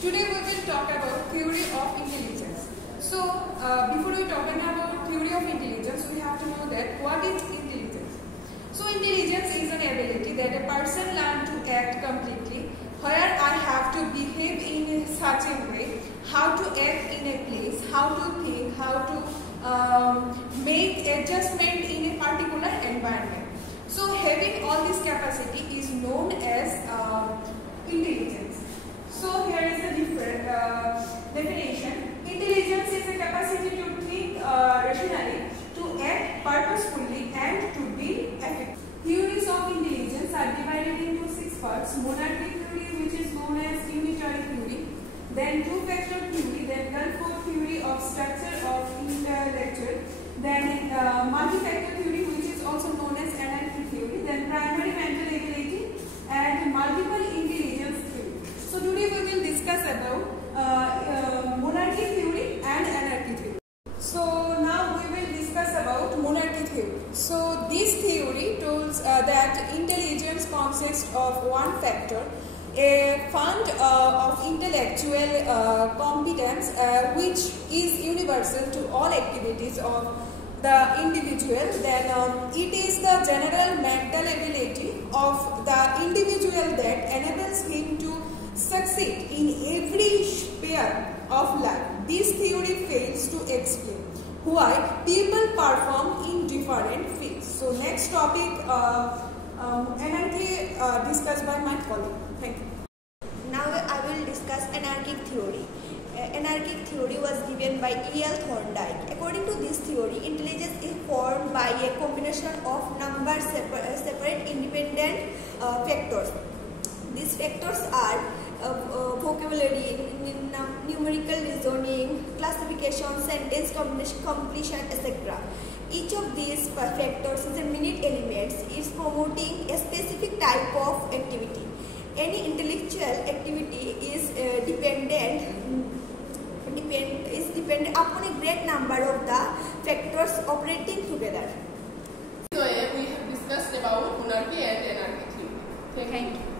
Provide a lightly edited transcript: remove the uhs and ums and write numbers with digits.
Today we will talk about theory of intelligence. So, before we talking about theory of intelligence, we have to know that what is intelligence. So, intelligence is an ability that a person learns to act completely, where I have to behave in such a way, how to act in a place, how to think, how to make adjustment in a particular environment. So, having all this capacity is known as intelligence. So, here is the different definition. Intelligence is a capacity to think rationally, to act purposefully, and to be effective. Theories of intelligence are divided into 6 parts: monarchic theory, which is known as unitary theory, then two-factor theory, then Gulford theory of structure of intellectual, then multi-factor theory, which is also known as NLP theory, then primary mental ability, and multiple intelligence theory. So today we will discuss about monarchy theory and anarchy theory. So now we will discuss about monarchy theory. So this theory tells that intelligence consists of one factor, a fund of intellectual competence which is universal to all activities of the individual. Then it is the general mental ability of the individual that enables him to succeed in every sphere of life. This theory fails to explain why people perform in different fields. So next topic, anarchy discussed by my colleague. Thank you. Now I will discuss anarchic theory. Anarchic theory was given by E.L. Thorndike. According to this theory, intelligence is formed by a combination of number separate independent factors. These factors are vocabulary, numerical reasoning, classification, sentence completion, etc. Each of these factors is a minute element. Is promoting a specific type of activity. Any intellectual activity is dependent upon a great number of the factors operating together. So we have discussed about monarchy and anarchy theory. Thank you.